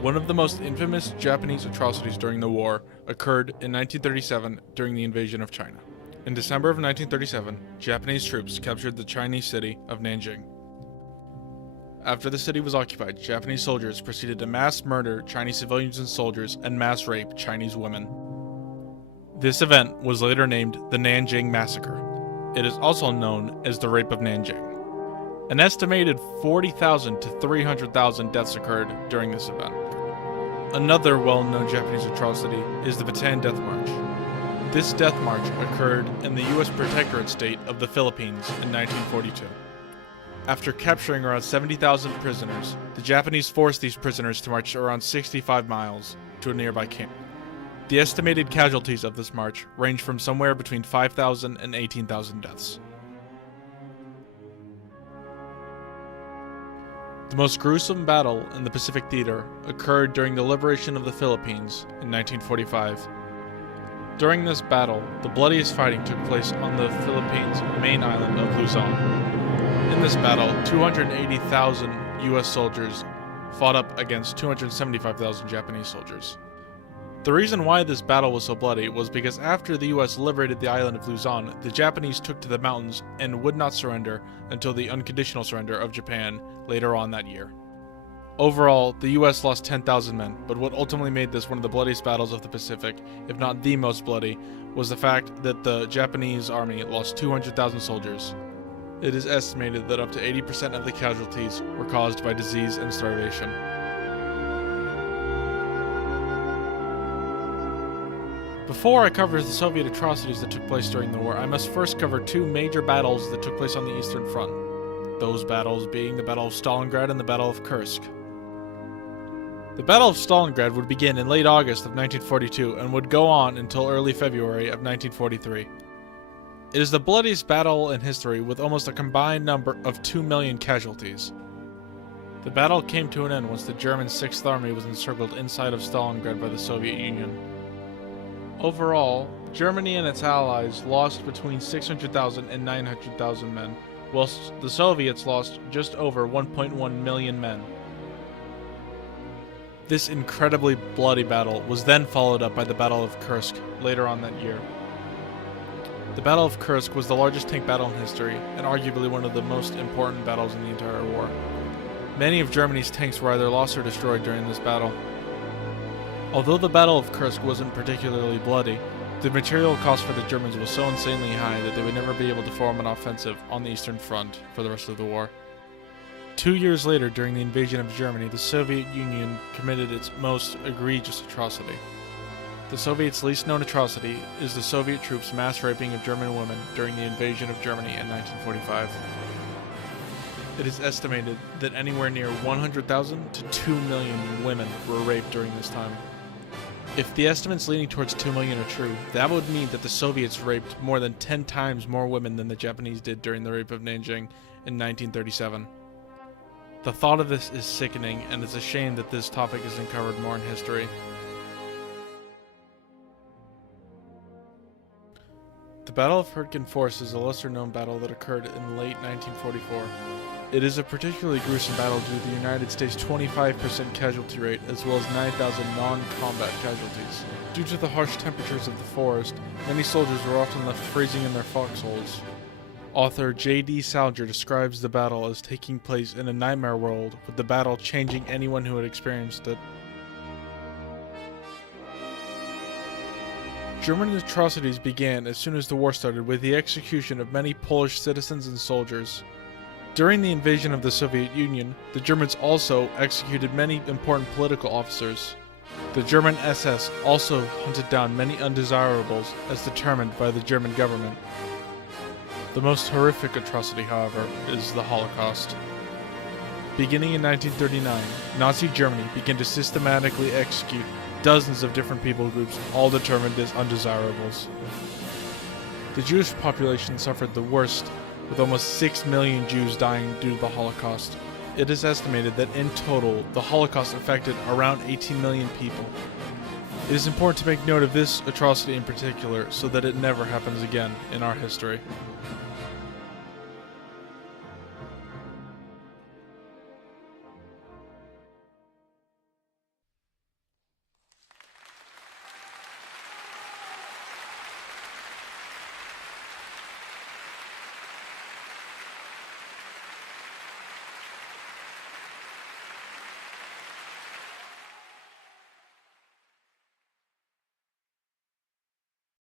One of the most infamous Japanese atrocities during the war occurred in 1937 during the invasion of China. In December of 1937, Japanese troops captured the Chinese city of Nanjing. After the city was occupied, Japanese soldiers proceeded to mass murder Chinese civilians and soldiers and mass rape Chinese women. This event was later named the Nanjing Massacre. It is also known as the Rape of Nanjing. An estimated 40,000 to 300,000 deaths occurred during this event. Another well-known Japanese atrocity is the Bataan Death March. This death march occurred in the U.S. Protectorate state of the Philippines in 1942. After capturing around 70,000 prisoners, the Japanese forced these prisoners to march around 65 miles to a nearby camp. The estimated casualties of this march range from somewhere between 5,000 and 18,000 deaths. The most gruesome battle in the Pacific Theater occurred during the liberation of the Philippines in 1945. During this battle, the bloodiest fighting took place on the Philippines' main island of Luzon. In this battle, 280,000 US soldiers fought up against 275,000 Japanese soldiers. The reason why this battle was so bloody was because after the US liberated the island of Luzon, the Japanese took to the mountains and would not surrender until the unconditional surrender of Japan later on that year. Overall, the US lost 10,000 men, but what ultimately made this one of the bloodiest battles of the Pacific, if not the most bloody, was the fact that the Japanese army lost 200,000 soldiers. It is estimated that up to 80% of the casualties were caused by disease and starvation. Before I cover the Soviet atrocities that took place during the war, I must first cover two major battles that took place on the Eastern Front. Those battles being the Battle of Stalingrad and the Battle of Kursk. The Battle of Stalingrad would begin in late August of 1942 and would go on until early February of 1943. It is the bloodiest battle in history with almost a combined number of 2 million casualties. The battle came to an end once the German 6th Army was encircled inside of Stalingrad by the Soviet Union. Overall, Germany and its allies lost between 600,000 and 900,000 men, whilst the Soviets lost just over 1.1 million men. This incredibly bloody battle was then followed up by the Battle of Kursk later on that year. The Battle of Kursk was the largest tank battle in history, and arguably one of the most important battles in the entire war. Many of Germany's tanks were either lost or destroyed during this battle. Although the Battle of Kursk wasn't particularly bloody, the material cost for the Germans was so insanely high that they would never be able to form an offensive on the Eastern Front for the rest of the war. 2 years later, during the invasion of Germany, the Soviet Union committed its most egregious atrocity. The Soviets' least known atrocity is the Soviet troops' mass raping of German women during the invasion of Germany in 1945. It is estimated that anywhere near 100,000 to 2 million women were raped during this time. If the estimates leaning towards 2 million are true, that would mean that the Soviets raped more than 10 times more women than the Japanese did during the rape of Nanjing in 1937. The thought of this is sickening, and it's a shame that this topic isn't covered more in history. The Battle of Hurtgen Force is a lesser-known battle that occurred in late 1944. It is a particularly gruesome battle due to the United States' 25% casualty rate, as well as 9,000 non-combat casualties. Due to the harsh temperatures of the forest, many soldiers were often left freezing in their foxholes. Author J.D. Salinger describes the battle as taking place in a nightmare world, with the battle changing anyone who had experienced it. German atrocities began as soon as the war started with the execution of many Polish citizens and soldiers. During the invasion of the Soviet Union, the Germans also executed many important political officers. The German SS also hunted down many undesirables as determined by the German government. The most horrific atrocity, however, is the Holocaust. Beginning in 1939, Nazi Germany began to systematically execute dozens of different people groups, all determined as undesirables. The Jewish population suffered the worst, with almost 6 million Jews dying due to the Holocaust. It is estimated that in total, the Holocaust affected around 18 million people. It is important to make note of this atrocity in particular so that it never happens again in our history.